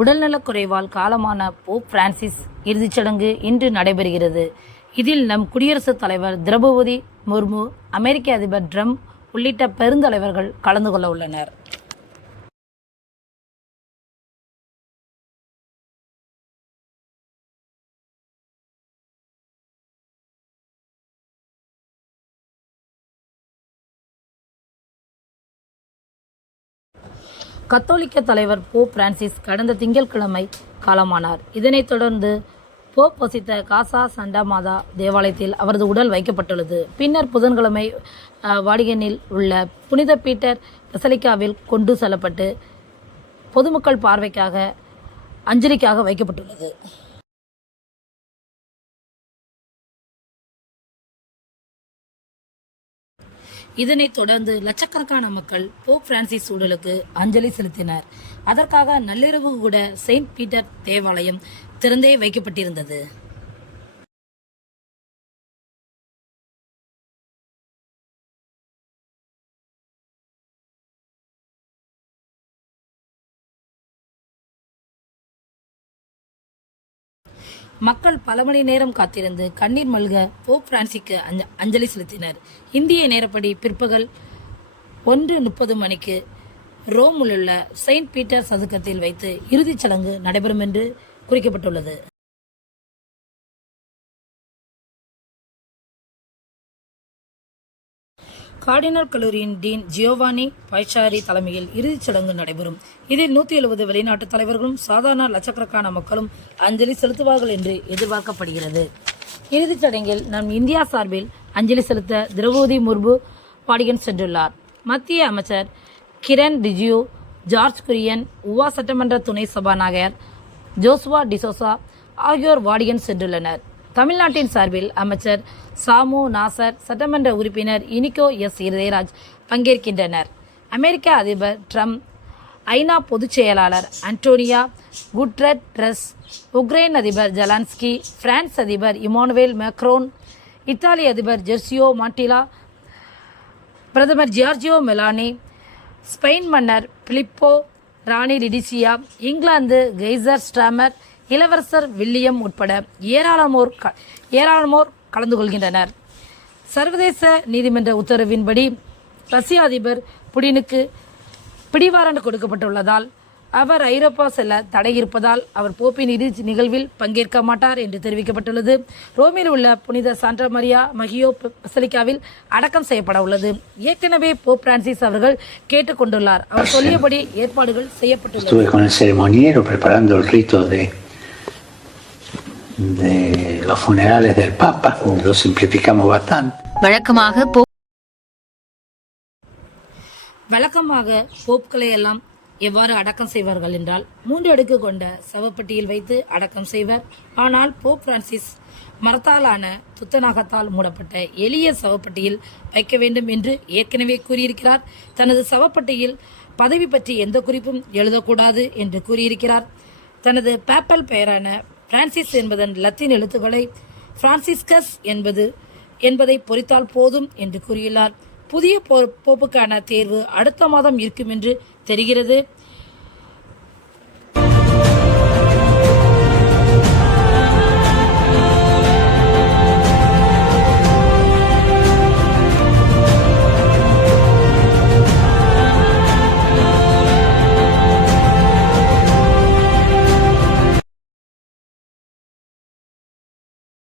உடல்நலக்குறைவால் காலமான Pope Francis இறுதிச் சடங்கு இன்று நடைபெறுகிறது. இதில் நம் குடியரசுத் தலைவர் திரௌபதி முர்மு அமெரிக்க அதிபர் ட்ரம்ப் உள்ளிட்ட பெருந்தலைவர்கள் கலந்து கொள்ள உள்ளனர். கத்தோலிக்க தலைவர் போப் பிரான்சிஸ் கடந்த திங்கட்கிழமை காலமானார். இதனைத் தொடர்ந்து போப் வசித்த காசா சண்டா மாதா தேவாலயத்தில் அவரது உடல் வைக்கப்பட்டுள்ளது. பின்னர் புதன்கிழமை வாடிகனில் உள்ள புனித பீட்டர் பெசலிக்காவில் கொண்டு செல்லப்பட்டு பொதுமக்கள் பார்வைக்காக அஞ்சலிக்காக வைக்கப்பட்டுள்ளது. இதனைத் தொடர்ந்து லட்சக்கணக்கான மக்கள் போப் பிரான்சிஸ் உடலுக்கு அஞ்சலி செலுத்தினர். அதற்காக நள்ளிரவு கூட செயின்ட் பீட்டர் தேவாலயம் திறந்தே வைக்கப்பட்டிருந்தது. மக்கள் பல மணி நேரம் காத்திருந்து கண்ணீர் மல்க போப் பிரான்சிக்கு அஞ்ச- அஞ்சலி செலுத்தினர். இந்திய நேரப்படி பிற்பகல் ஒன்று முப்பது மணிக்கு ரோமில் உள்ள செயின்ட் பீட்டர் சதுக்கத்தில் வைத்து இறுதிச் சடங்கு நடைபெறும் என்று குறிக்கப்பட்டுள்ளது. கார்டினல் கல்லூரியின் டீன் ஜியோவானி பைச்சாரி தலைமையில் இறுதிச் சடங்கு நடைபெறும். இதில் நூற்றி எழுபது வெளிநாட்டு தலைவர்களும் சாதாரண லட்சக்கணக்கான மக்களும் அஞ்சலி செலுத்துவார்கள் என்று எதிர்பார்க்கப்படுகிறது. இறுதிச் சடங்கில் நம் இந்தியா சார்பில் அஞ்சலி செலுத்த திரௌபதி முர்மு பாடிகன் சென்றுள்ளார். மத்திய அமைச்சர் கிரண் ரிஜியூ ஜார்ஜ் குரியன் உவா சட்டமன்ற துணை சபாநாயகர் ஜோசுவா டிசோசா ஆகியோர் வாடிகன் சென்றுள்ளனர். தமிழ்நாட்டின் சார்பில் அமைச்சர் சாமு நாசர் சட்டமன்ற உறுப்பினர் இனிகோ எஸ் இருதயராஜ் பங்கேற்கின்றனர். அமெரிக்க அதிபர் ட்ரம்ப் ஐநா பொதுச் செயலாளர் அன்டோனியா குட்ரட் ட்ரெஸ் உக்ரைன் அதிபர் ஜலான்ஸ்கி பிரான்ஸ் அதிபர் இமானுவேல் மேக்ரோன் இத்தாலி அதிபர் ஜெர்சியோ மாட்டிலா பிரதமர் ஜியார்ஜியோ மெலானி ஸ்பெயின் மன்னர் பிலிப்போ ராணி லிடிசியா இங்கிலாந்து கெய்சர் ஸ்டாமர் இளவரசர் வில்லியம் உட்பட ஏராளமோர் க- ஏராளமோர் கலந்து கொள்கின்றனர். சர்வதேச நீதிமன்ற உத்தரவின்படி ரஷ்ய அதிபர் புடினுக்கு பிடிவாரண்ட் கொடுக்கப்பட்டுள்ளதால் அவர் ஐரோப்பா செல்ல தடை இருப்பதால் அவர் போப்பின் இறுதி நிகழ்வில் பங்கேற்க மாட்டார் என்று தெரிவிக்கப்பட்டுள்ளது. ரோமில் உள்ள புனித சாண்டா மரியா மகியோ பசலிக்காவில் அடக்கம் செய்யப்பட உள்ளது. ஏற்கனவே போப் பிரான்சிஸ் அவர்கள் கேட்டுக்கொண்டுள்ளார். அவர் சொல்லியபடி ஏற்பாடுகள் செய்யப்பட்டுள்ளது. De, los funerales del Papa, lo simplificamos bastante. வழக்கமாக வழக்கமாக போப்களை எல்லாம் எவ்வாறு அடக்கம் செய்வார்கள் என்றால் மூன்று அடுக்கு கொண்ட சவப்பெட்டியில் வைத்து அடக்கம் செய்வர். ஆனால் போப் பிரான்சிஸ் மரத்தாலான துத்தநாகத்தால் மூடப்பட்ட எளிய சவப்பெட்டியில் வைக்க வேண்டும் என்று ஏற்கனவே கூறியிருக்கிறார். தனது சவப்பெட்டியில் பதவி பற்றி எந்த குறிப்பும் எழுதக்கூடாது என்று கூறியிருக்கிறார். தனது பேப்பல் பெயரான பிரான்சிஸ் என்பதன் லத்தீன் எழுத்துக்களை பிரான்சிஸ்கஸ் என்பது என்பதை பொறித்தால் போதும் என்று கூறியுள்ளார். புதிய போப்புக்கான தேர்வு அடுத்த மாதம் இருக்கும் என்று தெரிகிறது.